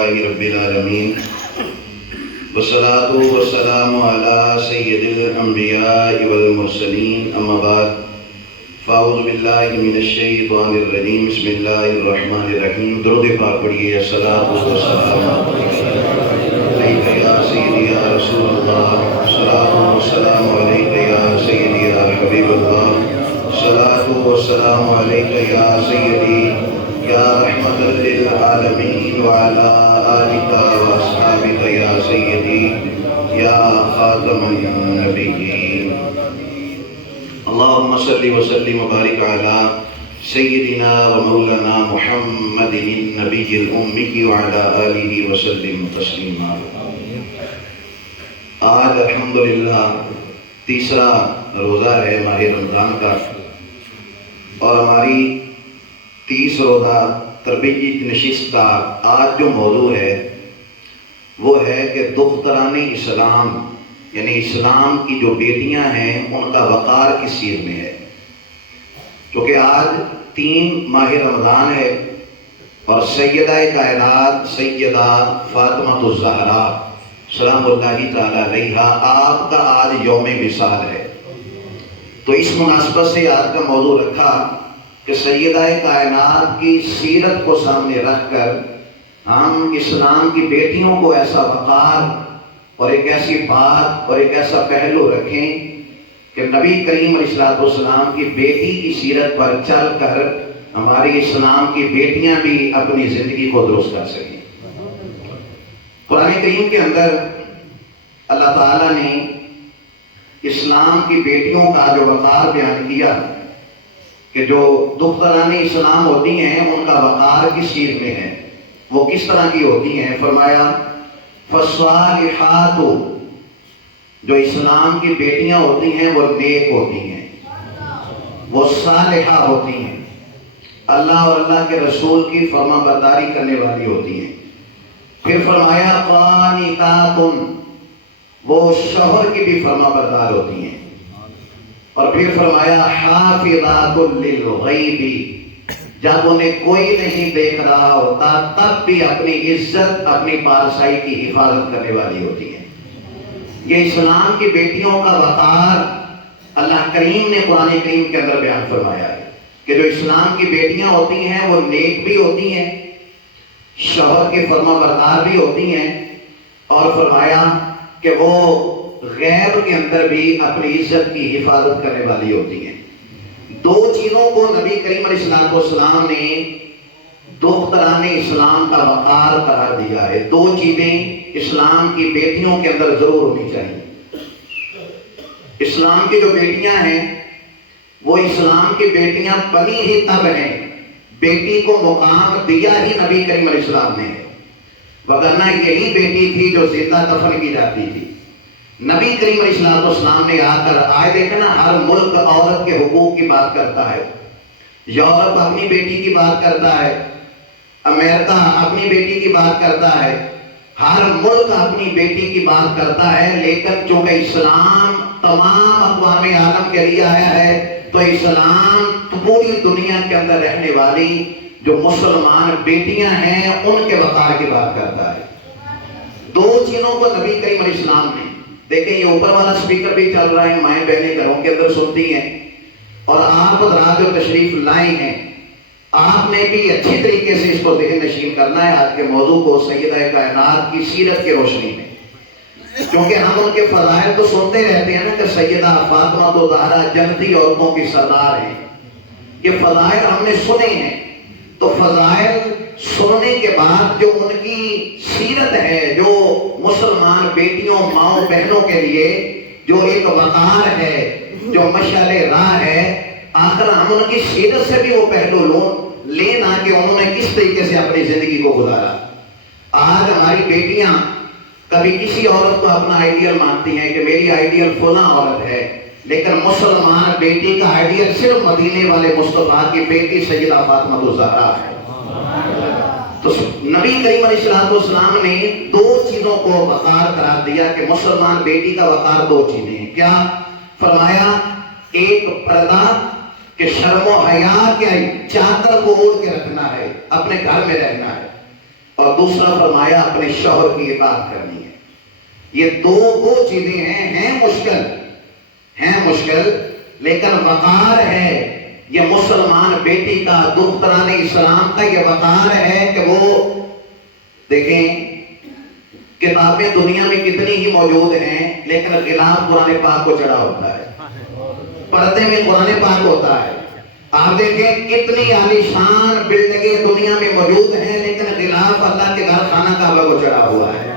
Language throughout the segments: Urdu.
لله رب العالمين والصلاة والسلام على سيد الأنبياء والمرسلين أما بعد فاعوذ باللہ من الشیطان الرجیم بسم اللہ الرحمن الرحیم. درود پاک پڑھیے. الصلاۃ والسلام علیک یا سیدی یا رسول اللہ، الصلاۃ والسلام علیک یا سیدی یا حبیب اللہ، الصلاۃ والسلام علیک یا سیدی یا رحمت للعالمین وعلی آلک واصحابک یا سیدی یا خاتم النبیین. اللهم صل وسلم وبارك على سيدنا ومولانا محمد النبي الأمي وعلى آله وسلم تسليما. آج الحمدللہ تیسرا روزہ ہے ماہ رمضان کا، اور ہماری 30 روزہ تربیتی نشست کا آج جو موضوع ہے وہ ہے کہ دختران اسلام، یعنی اسلام کی جو بیٹیاں ہیں ان کا وقار کس چیز میں ہے. کیونکہ آج 3 ماہ رمضان ہے اور سیدہ کائنات سیدہ فاطمہ الزہرا سلام اللہ تعالی علیہا آپ کا آج یوم وصال ہے. تو اس مناسبت سے آج کا موضوع رکھا کہ سیدہ کائنات کی سیرت کو سامنے رکھ کر ہم اسلام کی بیٹیوں کو ایسا وقار اور ایک ایسی بات اور ایک ایسا پہلو رکھیں کہ نبی کریم علیہ السلام کی بیٹی کی سیرت پر چل کر ہماری اسلام کی بیٹیاں بھی اپنی زندگی کو درست کر سکیں. قرآن کریم کے اندر اللہ تعالیٰ نے اسلام کی بیٹیوں کا جو وقار بیان کیا کہ جو دختران اسلام ہوتی ہیں ان کا وقار کس چیز میں ہے، وہ کس طرح کی ہوتی ہیں. فرمایا فالصالحات، جو اسلام کی بیٹیاں ہوتی ہیں وہ نیک ہوتی ہیں، وہ صالحہ ہوتی ہیں، اللہ اور اللہ کے رسول کی فرما برداری کرنے والی ہوتی ہیں. پھر فرمایا قانتات، وہ شوہر کی بھی فرما بردار ہوتی ہیں. اور پھر فرمایا حافظات للغیب، جب انہیں کوئی نہیں دیکھ رہا ہوتا تب بھی اپنی عزت اپنی پارسائی کی حفاظت کرنے والی ہوتی ہیں. یہ اسلام کی بیٹیوں کا وقار اللہ کریم نے قرآن کریم کے اندر بیان فرمایا ہے کہ جو اسلام کی بیٹیاں ہوتی ہیں وہ نیک بھی ہوتی ہیں، شوہر کے فرما بردار بھی ہوتی ہیں، اور فرمایا کہ وہ غیب کے اندر بھی اپنی عزت کی حفاظت کرنے والی ہوتی ہیں. 2 چیزوں کو نبی کریم علیہ السلام نے دختران اسلام کا وقار قرار دیا ہے. 2 چیزیں اسلام کی بیٹیوں کے اندر ضرور ہونی چاہیے. اسلام کی جو بیٹیاں ہیں وہ اسلام کی بیٹیاں بنی ہی تب ہیں، بیٹی کو مقام دیا ہی نبی کریم علیہ السلام نے، وگرنہ یہی بیٹی تھی جو زندہ دفن کی جاتی تھی. نبی کریم علیہ السلام نے آ کر آئے دیکھا نا، ہر ملک عورت کے حقوق کی بات کرتا ہے. یورپ اپنی بیٹی کی بات کرتا ہے، امریکہ اپنی بیٹی کی بات کرتا ہے، ہر ملک اپنی بیٹی کی بات کرتا ہے. لیکن چونکہ اسلام تمام اقوام عالم کے لیے آیا ہے تو اسلام پوری دنیا کے اندر رہنے والی جو مسلمان بیٹیاں ہیں ان کے وقار کی بات کرتا ہے. 2 چیزوں کو نبی کریم علیہ السلام نے، دیکھیں یہ اوپر والا سپیکر بھی چل رہا ہے، مائیں بہنیں گھروں کے اندر سنتی ہیں، اور آپ حضرات جو تشریف لائے ہیں آپ نے بھی اچھی طریقے سے اس کو ذہن نشین کرنا ہے آج کے موضوع کو سیدہ کائنات کی سیرت کے روشنی میں. کیونکہ ہم ان کے فضائل تو سنتے رہتے ہیں نا کہ سیدہ فاطمہ الزہرا جنتی عورتوں کی سردار ہیں، یہ فضائل ہم نے سنے ہیں. تو فضائل سننے کے بعد جو ان کی سیرت ہے، جو مسلمان بیٹیوں ماؤں بہنوں کے لیے جو ایک وقار ہے، جو مشعل راہ ہے، آخر ہم ان کی سیرت سے بھی وہ پہلو لینا کہ انہوں نے کس طریقے سے اپنی زندگی کو گزارا. آج ہماری بیٹیاں کبھی کسی عورت کو اپنا آئیڈیل مانتی ہیں کہ میری آئیڈیل فلاں عورت ہے، لیکن مسلمان بیٹی کا آئیڈیل صرف مدینے والے مصطفیٰ کی بیٹی سیدہ فاطمہ الزہرا ہے. تو نبی کریم علیہ السلام نے 2 چیزوں کو وقار قرار دیا کہ مسلمان بیٹی کا وقار 2 چیزیں ہیں. کیا فرمایا؟ ایک پردہ کہ شرم و حیا کے چادر کو اوڑھ کے رکھنا ہے، اپنے گھر میں رہنا ہے، اور دوسرا فرمایا اپنے شوہر کی اطاعت کرنی ہے۔ یہ دو وہ چیزیں ہیں مشکل لیکن وقار ہے۔ یہ مسلمان بیٹی کا، دختران اسلام کا یہ وقار ہے کہ وہ دیکھیں کتابیں دنیا میں کتنی ہی موجود ہیں لیکن غلاف قرآن پاک کو چڑھا ہوتا ہے، پردے میں قرآن پاک ہوتا ہے۔ آپ دیکھیں کتنی عالیشان بلڈنگیں دنیا میں موجود ہیں لیکن غلاف اللہ کے گھر خانہ کعبہ کو چڑھا ہوا ہے۔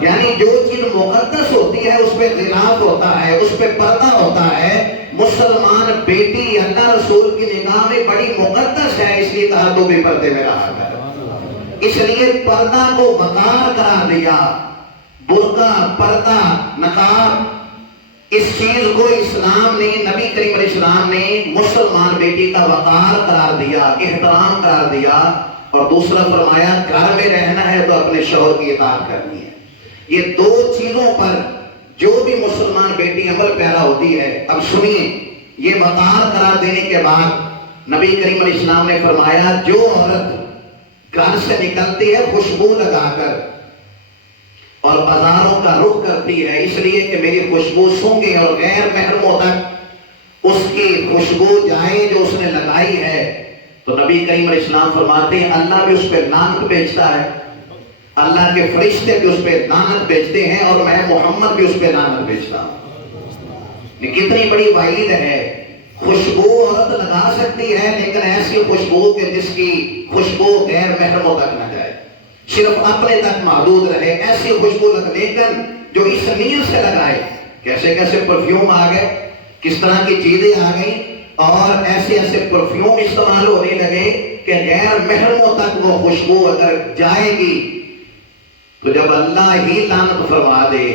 یعنی جو چیز مقدس ہوتی ہے اس پہ غلاف ہوتا ہے، اس پہ پردہ ہوتا ہے۔ مسلمان بیٹی اللہ رسول کی نگاہ میں بڑی مقدس ہے، اس لیے کہا تو بھی پردے میں رہا کر۔ اس لیے پردہ کو وقار قرار دیا۔ برقع، پردہ، نقاب، اس چیز کو اسلام نے، نبی کریم علیہ السلام نے مسلمان بیٹی کا وقار قرار دیا، احترام قرار دیا۔ اور دوسرا فرمایا گھر میں رہنا ہے تو اپنے شوہر کی اطاعت کرنی ہے۔ یہ دو چیزوں پر جو بھی مسلمان بیٹی عمل پیرا ہوتی ہے۔ اب سنیے، یہ وقار قرار دینے کے بعد نبی کریم علیہ السلام نے فرمایا جو عورت گھر سے نکلتی ہے خوشبو لگا کر اور بازاروں کا رخ کرتی ہے اس لیے کہ میری خوشبو سونگے اور غیر محرموں تک اس کی خوشبو جائے جو اس نے لگائی ہے، تو نبی کریم علیہ السلام فرماتے ہیں اللہ بھی اس پہ لعنت بھیجتا ہے، اللہ کے فرشتے بھی اس پہ لعنت بھیجتے ہیں اور میں محمد بھی اس پہ لعنت بھیجتا ہوں۔ یہ کتنی بڑی وعید ہے۔ خوشبو عورت لگا سکتی ہے لیکن ایسی خوشبو کہ جس کی خوشبو غیر محرموں تک نہ جائے، صرف اپنے تک محدود رہے، ایسی خوشبو لیکن جو اس نیت سے لگائے۔ کیسے کیسے پرفیوم آ گئے، کس طرح کی چیزیں آ گئی اور ایسے ایسے پرفیوم استعمال ہونے لگے کہ غیر محرموں تک وہ خوشبو اگر جائے گی تو جب اللہ ہی لعنت فرما دے،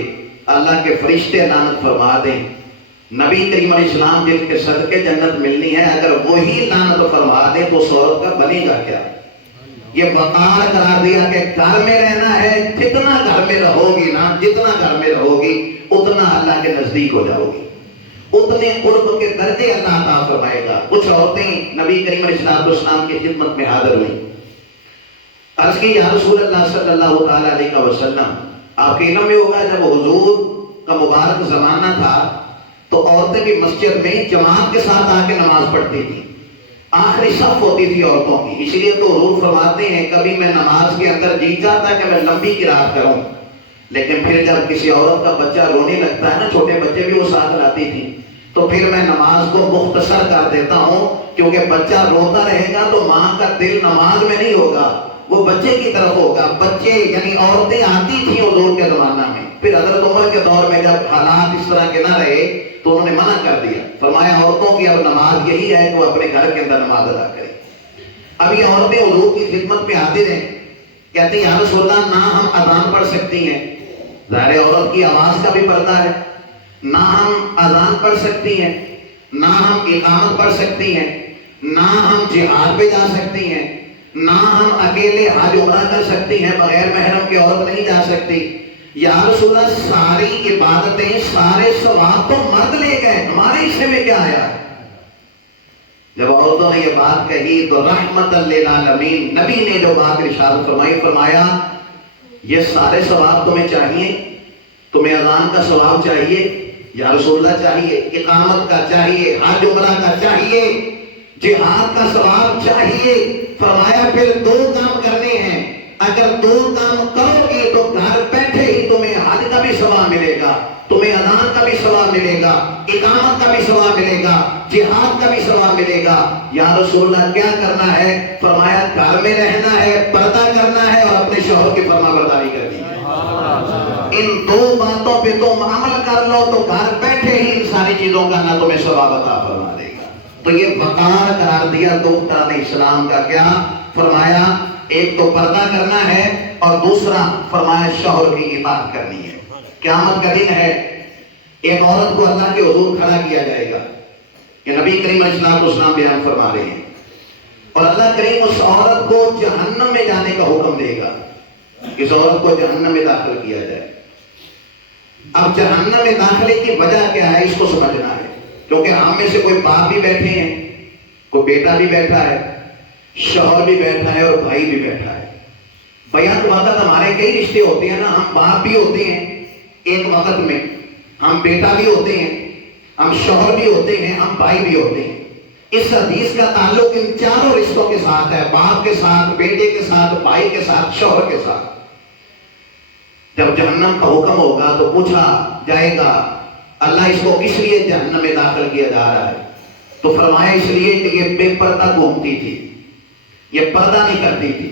اللہ کے فرشتے لعنت فرما دیں، نبی کریم علیہ السلام جن کے صدقے جنت ملنی ہے اگر وہی لعنت فرما دے تو اس عورت کا بنے گا کیا؟ یہ وقار قرار دیا کہ گھر میں رہنا ہے، جتنا گھر میں رہو گی نا، جتنا گھر میں رہو گی اتنا اللہ کے نزدیک ہو جاؤ گی، اتنے قرب کے درجے اللہ عطا فرمائے گا۔ کچھ عورتیں نبی کریم علیہ السلام کی خدمت میں حاضر ہوئیں، عرض کی یا رسول اللہ صلی اللہ تعالیٰ علیہ وسلم، آپ کے علم میں ہوگا جب حضور کا مبارک زمانہ تھا تو عورتیں بھی مسجد میں جماعت کے ساتھ آ کے نماز پڑھتی تھی، آخری صف ہوتی تھی عورتوں کی، اس لیے تو حضور فرماتے ہیں کبھی میں نماز کے اندر جی چاہتا کہ میں لمبی قرات کروں، لیکن پھر جب کسی عورت کا بچہ رونے لگتا ہے نا، چھوٹے بچے بھی وہ ساتھ لاتی تھی، تو پھر میں نماز کو مختصر کر دیتا ہوں، کیونکہ بچہ روتا رہے گا تو ماں کا دل نماز میں نہیں ہوگا، وہ بچے کی طرف ہوگا۔ بچے یعنی عورتیں آتی تھیں حضور کے زمانہ میں، پھر حضرت عمر کے دور میں جب حالات اس طرح کے نہ رہے تو انہوں نے منع کر دیا، فرمایا عورتوں کی اب نماز یہی ہے کہ وہ اپنے گھر کے اندر نماز ادا کریں۔ اب یہ عورتیں حضور کی خدمت میں حاضر ہیں، کہتے ہیں یا رسول اللہ نہ ہم اذان پڑھ سکتی ہیں، ظاہر عورت کی آواز کا بھی پردہ ہے، نہ ہم اذان پڑھ سکتی ہیں، نہ ہم اقامت پڑھ سکتی ہیں، نہ ہم جہاد پہ جا سکتی ہیں، نہ ہم اکیلے حج عمرہ کر سکتی ہیں، بغیر محرم کے عورت نہیں جا سکتی۔ یا رسول اللہ ساری عبادتیں، سارے ثواب تو مرد لے گئے، ہمارے حصے میں کیا آیا؟ جب عورتوں نے یہ بات کہی تو رحمت للعالمین نبی نے جو بات ارشاد فرمائی، فرمایا یہ سارے ثواب تمہیں چاہیے؟ تمہیں اذان کا ثواب چاہیے؟ یا رسول اللہ چاہیے، اقامت کا چاہیے، حج عمرہ کا چاہیے، جہاد کا ثواب چاہیے۔ فرمایا پھر دو کام کرنے ہیں، اگر دو کام کرو گے تو گھر بیٹھے ہی تمہیں حج کا بھی ثواب ملے گا، تمہیں اذان کا بھی ثواب ملے گا، اقامت کا بھی ثواب ملے گا، جہاد کا بھی ثواب ملے گا۔ یا رسول اللہ کیا کرنا ہے؟ فرمایا گھر میں رہنا ہے، پردہ کرنا ہے اور اپنے شوہر کی فرما برداری کرنی ہے۔ ان دو باتوں پہ تم عمل کر لو تو گھر بیٹھے ہی ان ساری چیزوں کا اللہ تمہیں ثواب عطا فرما دے گا۔ تو یہ وقار قرار دیا دختران اسلام کا۔ کیا فرمایا؟ ایک تو پردہ کرنا ہے اور دوسرا فرمایا شوہر کی اطاعت کرنی ہے۔ قیامت کا دن ہے، ایک عورت کو اللہ کے حضور کھڑا کیا جائے گا، یہ نبی کریم علیہ السلام بیان فرما رہے ہیں، اور اللہ کریم اس عورت کو جہنم میں جانے کا حکم دے گا، اس عورت کو جہنم میں داخل کیا جائے۔ اب جہنم میں داخلے کی وجہ کیا ہے اس کو سمجھنا ہے، کیونکہ ہم میں سے کوئی باپ بھی بیٹھے ہیں، کوئی بیٹا بھی بیٹھا ہے، شوہر بھی بیٹھا ہے اور بھائی بھی بیٹھا ہے۔ بیک وقت ہمارے کئی رشتے ہوتے ہیں نا، ہم باپ بھی ہوتے ہیں ایک وقت میں، ہم بیٹا بھی ہوتے ہیں، ہم شوہر بھی ہوتے ہیں، ہم بھائی بھی ہوتے ہیں۔ اس حدیث کا تعلق ان چاروں رشتوں کے ساتھ ہے، باپ کے ساتھ، بیٹے کے ساتھ، بھائی کے ساتھ، شوہر کے ساتھ۔ جب جہنم کا حکم ہوگا تو پوچھا جائے گا اللہ اس کو کس لیے جہنم میں داخل کیا جا رہا ہے؟ تو فرمایا اس لیے کہ یہ بے پردہ گھومتی تھی، یہ پردہ نہیں کرتی تھی،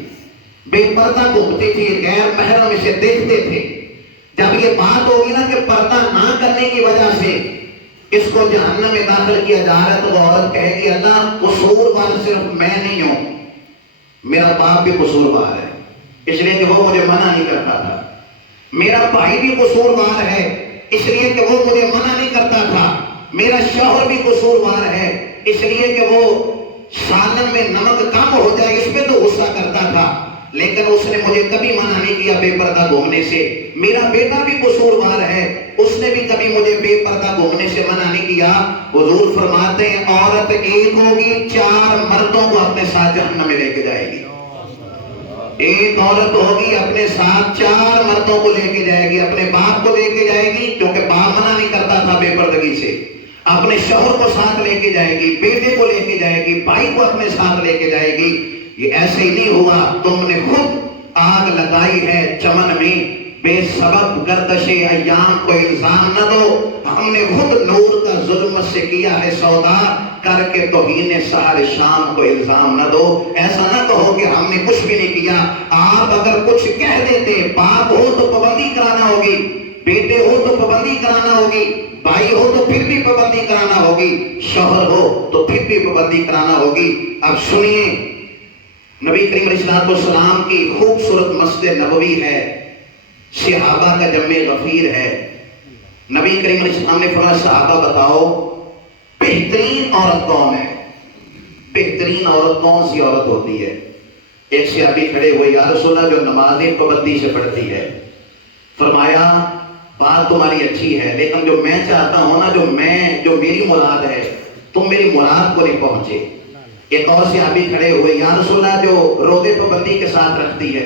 بے پردہ گھومتی تھی، غیر محرم اسے دیکھتے تھے۔ جب یہ بات ہوگی نا کہ پردہ نہ کرنے کی وجہ سے اس کو جہنم میں داخل کیا جا رہا ہے، تو وہ عورت کہے گی اللہ قصوروار صرف میں نہیں ہوں، میرا باپ بھی قصوروار ہے، اس لیے کہ وہ مجھے منع نہیں کرتا تھا، میرا بھائی بھی قصوروار ہے اس لیے کہ وہ مجھے منع نہیں کرتا تھا، میرا شوہر بھی قصوروار ہے اس لیے کہ وہ سالن میں نمک کم ہو جائے اس پہ تو غصہ کرتا تھا، لیکن اس نے مجھے کبھی منع نہیں کیا بے پردہ گھومنے سے، میرا بیٹا بھی قصوروار ہے، اس نے بھی کبھی مجھے بے پردہ گھومنے سے منع نہیں کیا۔ حضور فرماتے ہیں عورت ایک ہوگی، 4 مردوں کو اپنے ساتھ جہنم میں لے کے جائے گی۔ ایک عورت ہوگی اپنے ساتھ 4 مردوں کو لے کے جائے گی، اپنے باپ کو لے کے جائے گی کیونکہ باپ منع نہیں کرتا تھا بے پردگی سے، اپنے شوہر کو ساتھ لے کے جائے گی، بیٹے کو لے کے جائے گی، بھائی کو اپنے ساتھ لے کے جائے گی۔ یہ ایسے ہی نہیں ہوا، تم نے خود آگ لگائی ہے چمن میں، بے سبب گردش ایام کو الزام نہ دو، ہم نے خود نور کا ظلم سے کیا ہے سودا، کر کے توہین سحر شام کو الزام نہ دو۔ ایسا نہ کہو کہ ہم نے کچھ بھی نہیں کیا، آپ اگر کچھ کہہ دیتے، باپ ہو تو پابندی کرانا ہوگی، بیٹے ہو تو پابندی کرانا ہوگی، بھائی ہو تو پھر بھی پابندی کرانا ہوگی، شوہر ہو تو پھر بھی پابندی کرانا ہوگی۔ اب سنیے، نبی کریم علیہ السلام کی خوبصورت مسجد نبوی ہے، صحابہ کا جمع غفیر ہے۔ نبی کریم علیہ السلام نے فرمایا صحابہ بتاؤ بہترین عورت کون ہے؟ بہترین عورت کون سی عورت ہوتی ہے؟ ایک صحابی کھڑے ہوئے، یا رسول اللہ جو نمازیں پابندی سے پڑھتی ہے۔ فرمایا بات تمہاری اچھی ہے، لیکن جو میں چاہتا ہوں نا، جو میری مراد ہے، تم میری مراد کو نہیں پہنچے۔ ایک اور صحابی کھڑے ہوئے، یا رسول اللہ جو روزے پابندی کے ساتھ رکھتی ہے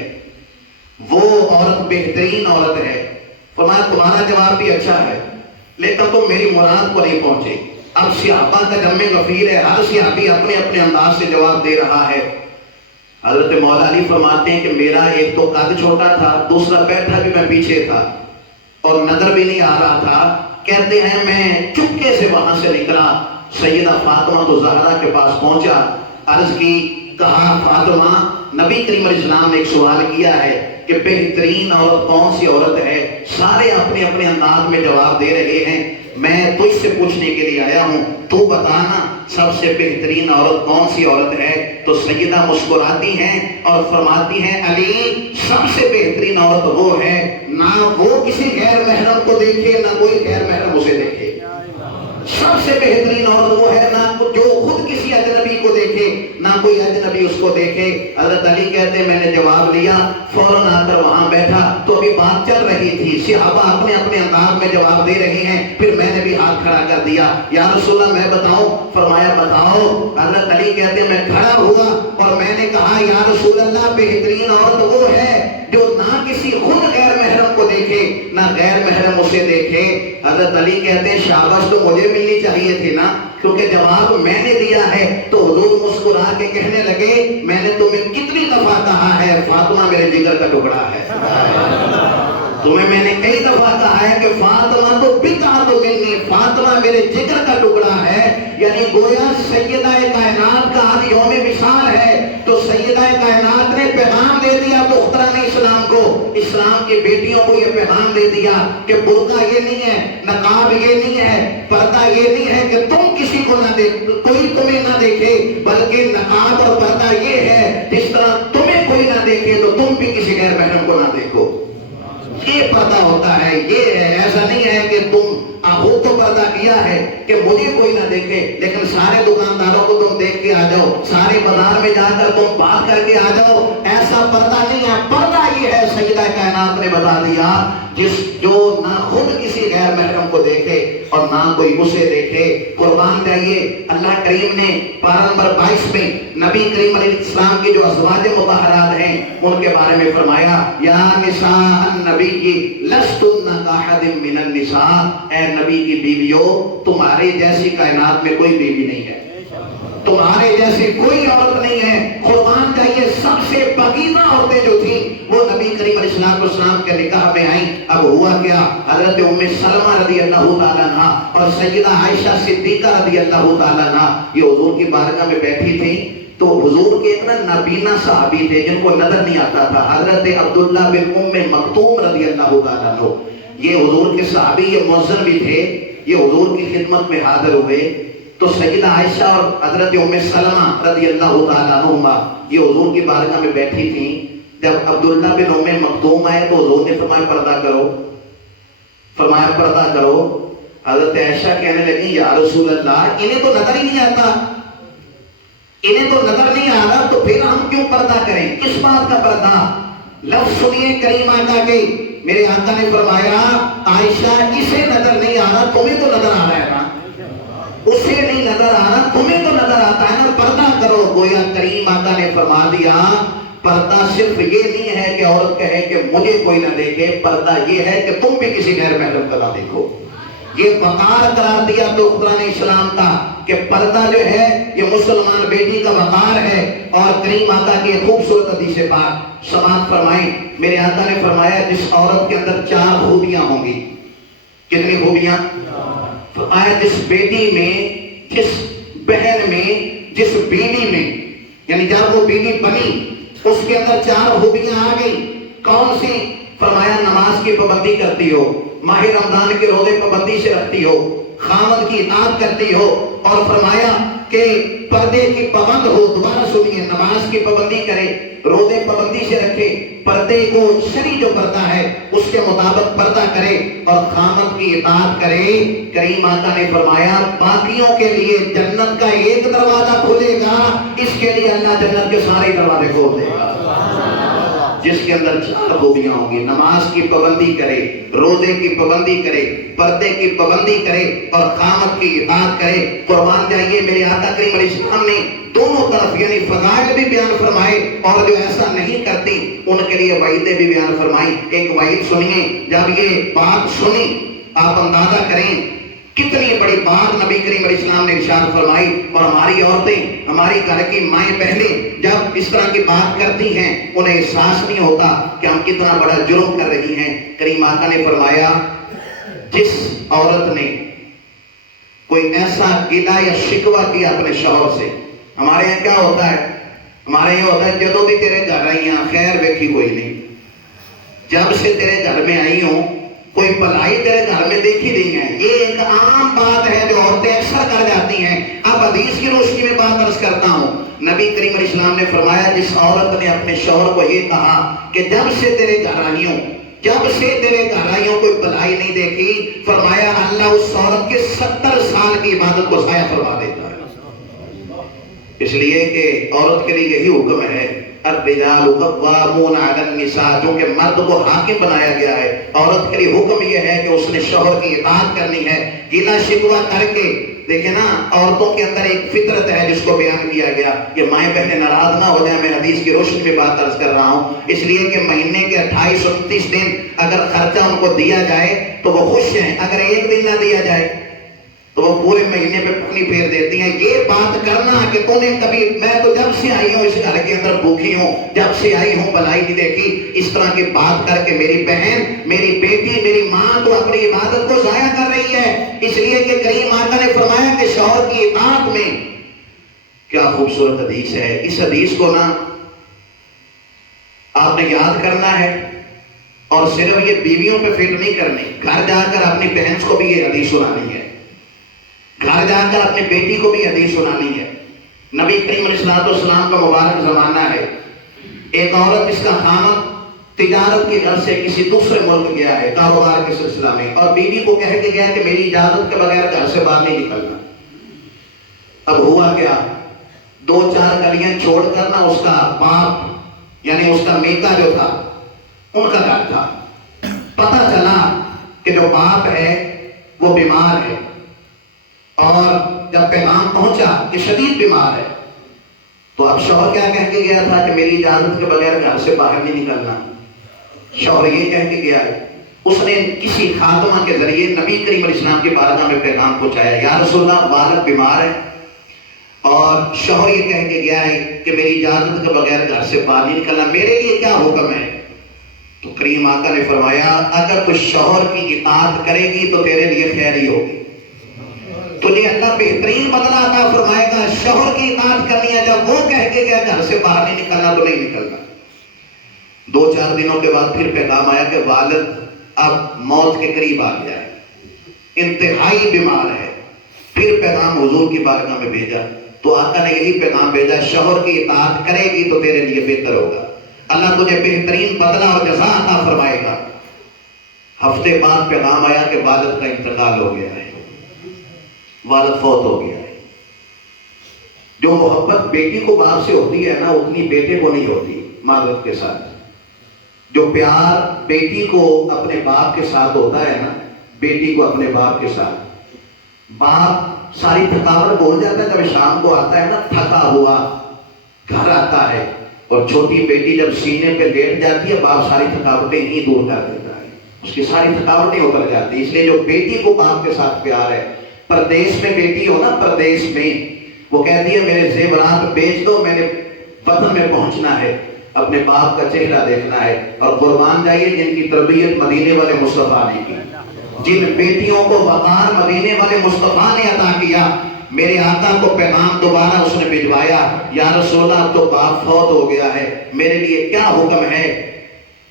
وہ عورت بہترین عورت ہے۔ فرمایا تمہارا جواب بھی اچھا ہے لیکن تم میری مراد کو نہیں پہنچے۔ اب صحابہ کا جمع غفیر ہے، ہر صحابی اپنے اپنے انداز سے جواب دے رہا ہے۔ حضرت مولا علی فرماتے ہیں کہ میرا ایک تو قد چھوٹا تھا، دوسرا بیٹھا بھی میں پیچھے تھا اور نظر بھی نہیں آ رہا تھا۔ کہتے ہیں میں چپکے سے وہاں سے نکلا، سیدہ فاطمہ تو زہرا کے پاس پہنچا، عرض کی، کہا فاطمہ نبی کریم علیہ السلام نے ایک سوال کیا ہے کہ بہترین عورت کون سی عورت ہے؟ سارے اپنے اپنے انداز میں جواب دے رہے ہیں، میں تجھ سے پوچھنے کے لیے آیا ہوں، تو بتانا سب سے بہترین عورت کون سی عورت ہے؟ تو سیدہ مسکراتی ہیں اور فرماتی ہیں علی سب سے بہترین عورت وہ ہے نہ وہ کسی غیر محرم کو دیکھے نہ کوئی غیر محرم اسے دیکھے۔ سب سے بہترین عورت وہ ہے نہ جو خود کسی اجنبی کو دیکھے نہ کوئی اجنبی اس کو دیکھے۔ حضرت علی کہتے ہیں میں نے جواب لیا، فوراً آ کر وہاں بیٹھا تو ابھی بات چل رہی تھی، صحابہ اپنے اپنے انداز میں جواب دے رہے ہیں، پھر میں نے بھی ہاتھ کھڑا کر دیا، یا رسول اللہ میں بتاؤں؟ فرمایا بتاؤ۔ حضرت علی کہتے ہیں میں کھڑا ہوا اور میں نے کہا یا رسول اللہ بہترین عورت وہ ہے جو نہ کسی خود غیر محرم کو دیکھے نہ غیر محرم اسے دیکھے۔ حضرت علی کہتے ہیں شاباش تو مجھے ملنی چاہیے تھی نا، کیونکہ جواب میں نے دیا ہے۔ تو حضور مسکرا کے کہنے لگے میں نے تمہیں کتنی دفعہ کہا ہے فاطمہ میرے جگر کا ٹکڑا ہے، تمہیں میں نے کئی دفعہ کہا ہے کہ فاطمہ تو بضعۃ منی، فاطمہ میرے جگر کا ٹکڑا ہے۔ یعنی گویا سیدہ کائنات کا آج یوم وصال ہے تو سیدہ کائنات نے پیغام دے دیا دختران اسلام کو، اسلام کی بیٹیوں کو یہ پیغام دے دیا کہ برقع یہ نہیں ہے، نقاب یہ نہیں ہے، پردہ یہ نہیں ہے کہ تم کسی کو نہ دیکھ، کوئی تمہیں نہ دیکھے، بلکہ نقاب اور پردہ یہ ہے جس طرح تمہیں کوئی نہ دیکھے تو تم بھی کسی غیر محرم کو نہ دیکھو۔ یہ پردہ ہوتا ہے، یہ ہے، ایسا نہیں ہے کہ تم آہو تو پردہ کیا ہے کہ مجھے کوئی نہ دیکھے لیکن سارے دکانداروں کو تم دیکھ کے آ جاؤ، سارے بازار میں جا کر تم بات کر کے آ جاؤ، ایسا پردہ نہیں ہے۔ پردہ یہ ہے سیدہ کائنات کائنات نے بتا دیا جو نہ خود کسی غیر محرم کو دیکھے اور نہ کوئی اسے دیکھے۔ قربان جائیے، اللہ کریم نے پارہ نمبر 22 میں نبی کریم علیہ السلام کی جو ازواج مطہرات ہیں ان کے بارے میں فرمایا، یا نساء النبی لستن کاحد من النساء، اے نبی کی بیویوں تمہارے جیسی کائنات میں کوئی بیوی نہیں ہے، تمہارے جیسے کوئی عورت نہیں ہے۔ قربان جائیے، سب سے پاکیزہ عورتیں جو تھیں وہ نبی کریم علیہ السلام کے نکاح میں آئیں۔ اب ہوا کیا، حضرت ام سلمہ رضی اللہ تعالیٰ عنہ اور سیدہ عائشہ صدیقہ رضی اللہ تعالیٰ عنہ یہ حضور کی بارگاہ میں بیٹھی تھیں، تو حضور کے اتنا نابینا صحابی تھے جن کو نظر نہیں آتا تھا، حضرت عبداللہ بن ام مکتوم رضی اللہ تعالیٰ عنہ، یہ حضور کے صحابی، یہ مؤذن بھی تھے، یہ حضور کی خدمت میں حاضر ہوئے۔ تو سیدہ عائشہ اور حضرت ام سلمہ رضی اللہ تعالیٰ عنہما یہ حضور کی بارگاہ میں بیٹھی تھیں۔ جب عبداللہ بن ام مکتوم آئے تو حضور نے فرمایا پردہ کرو، فرمایا پردہ کرو۔ حضرت عائشہ کہنے لگی، یا رسول اللہ انہیں تو نظر ہی نہیں آتا، انہیں تو نظر نہیں آ رہا، تو پھر ہم کیوں پردہ کریں، کس بات کا پردہ؟ لفظ سنیے کریم آقا کے، میرے آقا نے فرمایا عائشہ اسے نظر نہیں آ رہا، تمہیں تو نظر آ رہا ہے نا، اسے نہیں نظر آ رہا تمہیں تو نظر آتا ہے نا، پردہ کرو۔ گویا کریم آقا نے فرما دیا پردہ صرف یہ نہیں ہے کہ عورت کہے کہ مجھے کوئی نہ دیکھے، پردہ یہ ہے کہ تم بھی کسی غیر محرم کا نہ دیکھو۔ یہ وقار قرار دیا تو قرآن اسلام کا کہ پردہ جو ہے یہ مسلمان بیٹی کا وقار ہے۔ اور کریم آقا کی خوبصورت حدیث پاک سماعت فرمائیں، میرے آقا نے فرمایا جس عورت کے اندر 4 خوبیاں ہوں گی، کتنی خوبیاں؟ فرمایا جس بیٹی میں، جس بہن میں، جس بیوی میں، یعنی جب وہ بیوی بنی اس کے اندر 4 خوبیاں آ گئی۔ کون سی؟ فرمایا نماز کی پابندی کرتی ہو، ماہ رمضان کے روزے پابندی سے رکھتی ہو، خامد کی اطاعت کرتی ہو، اور فرمایا کہ پردے کی پابند ہو۔ دوبارہ سنیے، نماز کی پابندی کرے، روزے پابندی سے رکھے، پردے کو شرعی جو پردہ ہے اس کے مطابق پردہ کرے اور خامد کی اطاعت کرے۔ کریم آقا نے فرمایا باقیوں کے لیے جنت کا ایک دروازہ کھلے گا، اس کے لیے اللہ جنت کے سارے دروازے کھول دے گا۔ جس کے اندر 4 خوبیاں ہوں گی، نماز کی پابندی کرے، روزے کی پابندی کرے، پردے کی پابندی کرے اور خامد کی اطاعت کرے۔ قربان جائیے، میرے آقا کریم علیہ السلام نے دونوں طرف یعنی فضائل بھی بیان فرمائے اور جو ایسا نہیں کرتی ان کے لیے وعیدیں بھی بیان فرمائی۔ ایک وعید سنیے، جب یہ بات سنی آپ اندازہ کریں کتنی بڑی بات نبی کریم علیہ السلام نے ارشاد فرمائی، اور ہماری عورتیں، ہماری گھر کی مائیں بہنیں جب اس طرح کی بات کرتی ہیں انہیں احساس نہیں ہوتا کہ ہم کتنا بڑا جرم کر رہی ہیں۔ کریم آقا نے فرمایا جس عورت نے کوئی ایسا گلہ یا شکوہ کیا اپنے شوہر سے، ہمارے یہاں کیا ہوتا ہے، ہمارے یہاں ہوتا ہے جدوں بھی تیرے گھر آئی ہیں خیر ویکھی کوئی نہیں، جب سے تیرے گھر میں آئی ہوں کوئی بھلائی تیرے گھر میں دیکھی نہیں ہے۔ یہ ایک عام بات ہے جو عورتیں اکثر کر جاتی ہیں۔ اب حدیث کی روشنی میں بات عرض کرتا ہوں، نبی کریم علیہ السلام نے فرمایا جس عورت نے اپنے شوہر کو یہ کہا کہ جب سے تیرے گھر آئی ہوں، جب سے تیرے گھر آئی ہوں کوئی بھلائی نہیں دیکھی، فرمایا اللہ اس عورت کے 70 سال کی عبادت کو ضائع فرما دیتا ہے۔ اس لیے کہ عورت کے لیے یہی حکم ہے، الرجال قوامون علی النساء، جو کہ مرد کو حاکم بنایا گیا ہے، عورت کے لیے حکم یہ ہے کہ اس نے شوہر کی اطاعت کرنی ہے۔ گلہ شکوہ کر کے دیکھیں نا، عورتوں کے اندر ایک فطرت ہے جس کو بیان کیا گیا، یہ مائیں بہنیں ناراض نہ ہو جائیں، میں حدیث کی روشنی میں بات عرض کر رہا ہوں، اس لیے کہ مہینے کے 28-29 دن اگر خرچہ ان کو دیا جائے تو وہ خوش ہیں، اگر ایک دن نہ دیا جائے تو وہ پورے مہینے پہ پانی پھیر دیتی ہیں۔ یہ بات کرنا کہ تو نے کبھی، میں تو جب سے آئی ہوں اس گھر کے اندر بھوکی ہوں، جب سے آئی ہوں بھلائی نہیں دیکھی، اس طرح کی بات کر کے میری بہن، میری بیٹی، میری ماں تو اپنی عبادت کو ضائع کر رہی ہے۔ اس لیے کہ کریم آقا نے فرمایا کہ شوہر کی اطاعت میں، کیا خوبصورت حدیث ہے، اس حدیث کو نا آپ نے یاد کرنا ہے اور صرف یہ بیویوں پہ فٹ نہیں کرنی، گھر جا کر اپنی بہن کو بھی یہ حدیث سنانی ہے، گھر جا کر اپنی بیٹی کو بھی حدیث سنانی ہے۔ نبی کریم علیہ السلام کا مبارک زمانہ ہے، ایک عورت جس کا خامد تجارت کے گھر سے کسی دوسرے ملک گیا ہے کاروبار کے سلسلہ میں، اور بیوی کو کہہ کے گیا کہ میری اجازت کے بغیر گھر سے باہر نہیں نکلنا۔ اب ہوا کیا، 2-4 گلیاں چھوڑ کر نا اس کا باپ یعنی اس کا میکا جو تھا ان کا گھر تھا. پتہ چلا کہ جو باپ ہے وہ بیمار ہے، اور جب پیغام پہنچا کہ شدید بیمار ہے، تو اب شوہر کیا کہہ کے گیا تھا کہ میری اجازت کے بغیر گھر سے باہر نہیں نکلنا. شوہر یہ کہہ کے گیا ہے. اس نے کسی خاتمہ کے ذریعے نبی کریم علیہ السلام کی بارگاہ میں پیغام پہنچایا، یا رسول اللہ والد بیمار ہے، اور شوہر یہ کہہ کے گیا ہے کہ میری اجازت کے بغیر گھر سے باہر نہیں نکلنا، میرے لیے کیا حکم ہے؟ تو کریم آقا نے فرمایا اگر تو شوہر کی اطاعت کرے گی تو تیرے لیے خیر ہی ہوگی، تجھے اللہ بہترین بدلہ عطا فرمائے گا. شوہر کی اطاعت کرنی ہے، جب وہ کہہ کے گیا گھر سے باہر نہیں نکلنا تو نہیں نکلنا. 2-4 دنوں کے بعد پھر پیغام آیا کہ والد اب موت کے قریب آ گیا ہے، انتہائی بیمار ہے. پھر پیغام حضور کی بارگاہ میں بھیجا تو آقا نے یہی پیغام بھیجا، شوہر کی اطاعت کرے گی تو تیرے لیے بہتر ہوگا، اللہ تجھے بہترین بدلہ اور جزا عطا فرمائے گا. ہفتے بعد پیغام آیا کہ والد کا انتقال ہو گیا ہے، والد فوت ہو گیا ہے. جو محبت بیٹی کو باپ سے ہوتی ہے نا، اتنی بیٹے کو نہیں ہوتی. معذرت کے ساتھ جو پیار بیٹی کو اپنے باپ کے ساتھ ہوتا ہے نا، بیٹی کو اپنے باپ کے ساتھ، باپ ساری تھکاوٹ بھول جاتا ہے جب شام کو آتا ہے نا، تھکا ہوا گھر آتا ہے، اور چھوٹی بیٹی جب سینے پہ لیٹ جاتی ہے باپ ساری تھکاوٹیں ہی دور کر دیتا ہے، اس کی ساری تھکاوٹیں اتر جاتی. اس لیے جو بیٹی کو باپ کے ساتھ پیار ہے، پردیس میں بیٹی ہو نا، پردیس میں وہ کہتی ہے میرے زیورات بیچ دو، میں نے وطن میں پہنچنا ہے، اپنے باپ کا چہرہ دیکھنا ہے. اور قربان جائیے جن کی تربیت مدینے والے مصطفیٰ نے کی، جن بیٹیوں کو وقار مدینے والے مصطفیٰ نے عطا کیا. میرے آقا کو پیغام دوبارہ اس نے بھجوایا، یا رسول اللہ اب تو باپ فوت ہو گیا ہے، میرے لیے کیا حکم ہے؟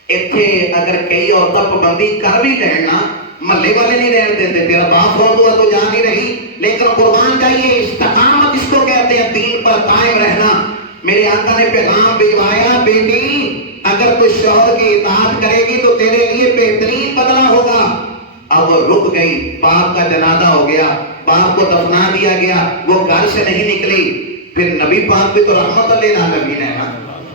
اتنے اگر کئی عورتیں پابندی کر بھی لینا، محلے والے نہیں رہنے دیتے، تیرا باپ فوت ہوا تو جان ہی رہی. لیکن قربان جائیے استقامت اس کو کہتے ہیں، دین پر قائم رہنا. میرے آقا نے پیغام بھجوایا، بیٹی اگر تو شوہر کی اطاعت کرے گی تو تیرے لیے بہترین بدلہ ہوگا. اب وہ رک گئی، باپ کا جنازہ ہو گیا، باپ کو دفنا دیا گیا، وہ گھر سے نہیں نکلی. پھر نبی پاک بھی تو رحمت للعالمین ہے نا،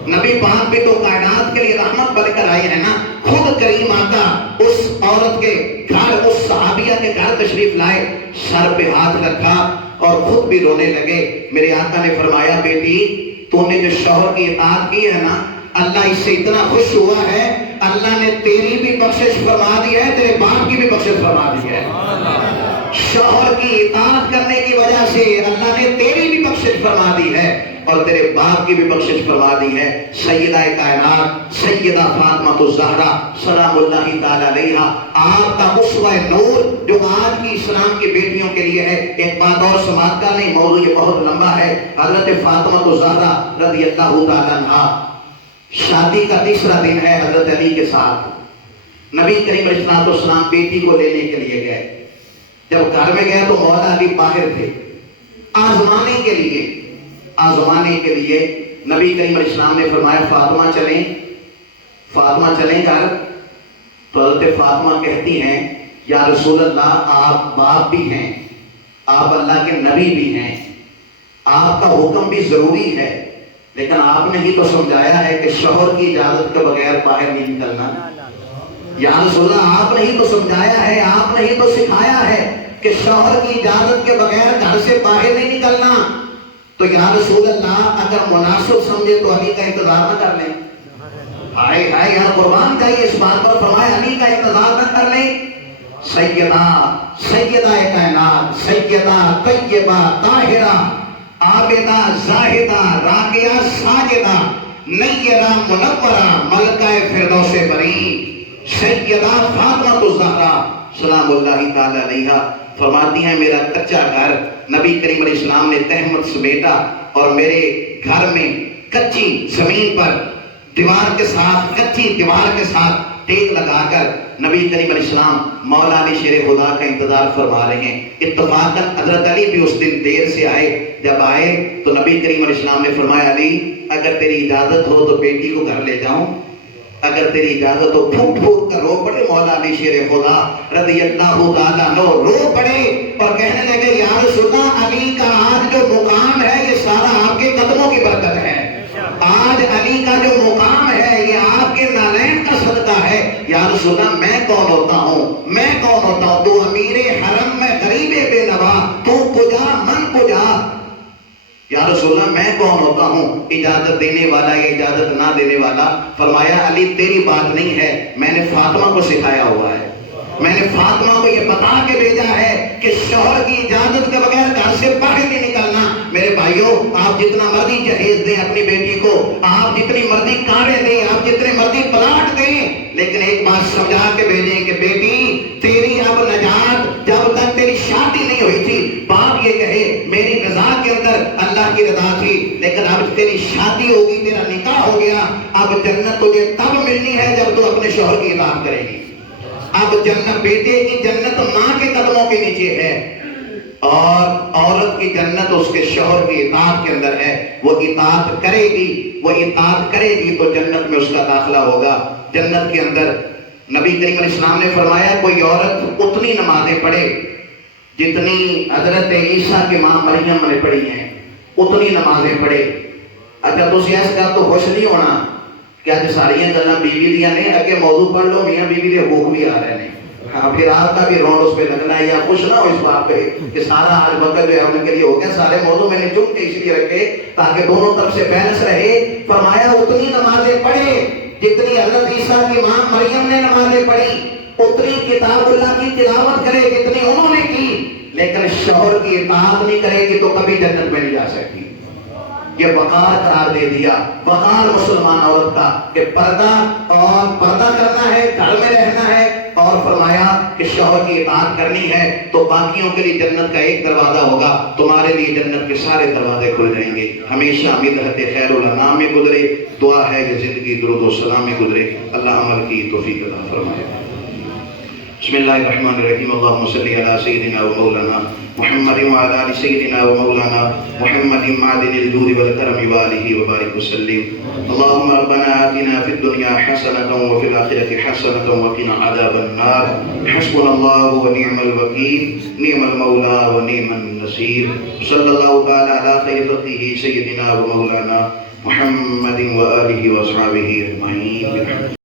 نبی پاک بھی تو کائنات کے لیے رحمت بن کر آئے ہیں نا. خود کریم آقا اس عورت کے گھر، اس صحابیہ کے گھر تشریف لائے، سر پہ ہاتھ رکھا اور خود بھی رونے لگے. میرے آقا نے فرمایا بیٹی تو نے جو شوہر کی اطاعت کی ہے نا، اللہ اس سے اتنا خوش ہوا ہے، اللہ نے تیری بھی بخشش فرما دی ہے، تیرے باپ کی بھی بخشش فرما دی ہے. شوہر کی اطاعت کرنے کی وجہ سے اللہ نے تیری بھی بخشش فرما دی ہے اور تیرے باپ کی بھی بخشش فرما دی ہے. سیدہ کائنات سیدہ فاطمہ الزہرا سلام اللہ تعالی علیہا، آپ کا اسوہ نور جو آج کی اسلام کی بیٹیوں کے لیے ہے. ایک بات اور سماعت کا نہیں، موضوع یہ بہت لمبا ہے. حضرت فاطمہ الزہرا رضی اللہ تعالی عنہا، شادی کا تیسرا دن ہے حضرت علی کے ساتھ. نبی کریم علیہ السلام بیٹی کو لینے کے لیے گئے. جب گھر میں گئے تو مولا علی باہر تھے. آزمانے کے لیے نبی کریم علیہ السلام نے فرمایا فاطمہ چلیں گھر. تو حضرت فاطمہ کہتی ہیں یا رسول اللہ آپ باپ بھی ہیں، آپ اللہ کے نبی بھی ہیں، آپ کا حکم بھی ضروری ہے، لیکن آپ نے ہی تو سمجھایا ہے کہ شوہر کی اجازت کے بغیر باہر نہیں نکلنا. یا رسول اللہ آپ نے ہی تو سمجھایا ہے، آپ نے ہی تو سکھایا ہے کہ شوہر کی اجازت کے بغیر گھر سے باہر نہیں نکلنا. تو یا رسول اللہ اگر مناسب سمجھے تو علی کا انتظار نہ کر لیں. ہائے ہائے یار قربان جائیے اس بات پر فرمائے علی کا انتظار نہ کر لیں. سیدہ کائنات سیدہ طیبہ طاہرہ عابدہ زاہدہ راقیہ ساجدہ نیرہ منورہ ملکہ فردوس بری سیدہ فاطمہ الزہرا سلام اللہ تعالی علیہا فرماتی ہیں میرا کچا گھر نبی کریم علیہ السلام نے تہمت سمیٹا اور میرے گھر میں کچی زمین پر کچی دیوار کے ساتھ ٹیک لگا کر نبی کریم علیہ السلام مولا علی شیر خدا کا انتظار فرما رہے ہیں. اتفاقاً حضرت علی بھی اس دن دیر سے آئے. جب آئے تو نبی کریم علیہ السلام نے فرمایا علی اگر تیری اجازت ہو تو بیٹی کو گھر لے جاؤں. اگر تیری اجازت ہو. پھوٹ پھوٹ کر رو پڑے مولا علی شیر خدا رضی اللہ تعالیٰ عنہ، رو پڑے اور کہنے لگے یا رسول اللہ علی کا آج جو مقام ہے یہ سارا آپ کے قدموں کی برکت ہے. آج علی کا جو مقام ہے یہ آپ کے نالین کا صدقہ رسول اللہ میں کون ہوتا ہوں، میں کون ہوتا ہوں؟ تو امیر حرم میں غریب بے نوا، تو کجا من کجا؟ یا رسول اللہ میں کون ہوتا ہوں؟ اجازت دینے والا یا اجازت نہ دینے والا؟ فرمایا علی تیری بات نہیں ہے، میں نے فاطمہ کو سکھایا ہوا ہے، میں نے فاطمہ کو یہ بتا کے بھیجا ہے کہ شوہر کی اجازت کے بغیر گھر سے باہر نہیں نکلنا۔ میرے بھائیوں، آپ جتنا مرضی جہیز دیں اپنی بیٹی کو، آپ جتنی مرضی کاریں دیں، آپ جتنے مرضی پلاٹ دیں، لیکن ایک بات سمجھا کے بھیجیں کہ بیٹی تیری اب نجات، جب تک تیری شادی نہیں ہوئی تھی باپ یہ کہے میری رضا کے اندر اللہ کی رضا تھی، لیکن اب تیری شادی ہوگی، تیرا نکاح ہو گیا، اب جنت تجھے تب ملنی ہے جب تو اپنے شوہر کی اطاعت کرے گی۔ اب جنت، بیٹے کی جنت ماں کے قدموں کے نیچے ہے، اور عورت کی جنت اس کے شوہر کی اطاعت کے اندر ہے۔ وہ اطاعت کرے گی، وہ اطاعت کرے گی تو جنت میں اس کا داخلہ ہوگا۔ جنت کے اندر نبی کریم علیہ السلام نے فرمایا کوئی عورت اتنی نمازیں پڑھے جتنی حضرت عیسیٰ کی ماں مریم نے پڑھی ہیں، اتنی نمازیں پڑھے۔ اچھا تسی اس کا تو خوش نہیں ہونا کہ آج ساریاں گلاں بیوی دیاں نے، اگے موضوع پڑھ لو میاں بیوی دے حقوق بھی آ رہے ہیں، ہاں پھر آپ کا بھی رونڈ اس پہ لگنا ہے، یا خوش نہ ہو اس بات پہ کہ سارا آج وقت جو ہے ہم کے لیے ہو گیا۔ سارے موضوع میں نے چن کے اس لیے رکھے تاکہ دونوں طرف سے بیلنس رہے۔ فرمایا اتنی نمازیں پڑھے جتنی حضرت عیسیٰ کی ماں مریم نے نمازیں پڑھی، اتنی کتاب اللہ کی تلاوت کرے جتنی انہوں نے کی، لیکن شوہر کی اطاعت نہیں کرے گی تو کبھی جنت میں نہیں جا سکتی۔ یہ وقار قرار دے دیا، وقار مسلمان عورت کا کہ پردہ، اور پردہ کرنا ہے، گھر میں رہنا ہے، اور فرمایا کہ شوہر کی اطاعت کرنی ہے تو باقیوں کے لیے جنت کا ایک دروازہ ہوگا، تمہارے لیے جنت کے سارے دروازے کھل جائیں گے۔ ہمیشہ مدحت خیر الانام میں گزرے، دعا ہے کہ زندگی درود و سلام میں گزرے۔ اللہ عمل کی توفیق عطا فرمائے۔ بسم اللہ الرحمن الرحیم، اللہم صلی علی سیدنا و مولانا محمد وعلی آل سیدنا و مولانا محمد معدن الجود والکرم وآلہ وبارک وسلم۔ اللہم ربنا آتنا فی الدنیا حسنة وفی الآخرة حسنة وقنا عذاب النار۔ حسبنا اللہ ونعم الوکیل، نعم المولا ونعم النصیر۔ صلی اللہ تعالی علی خیر خلقہ سیدنا و مولانا محمد وآلہ وصحبہ اجمعین۔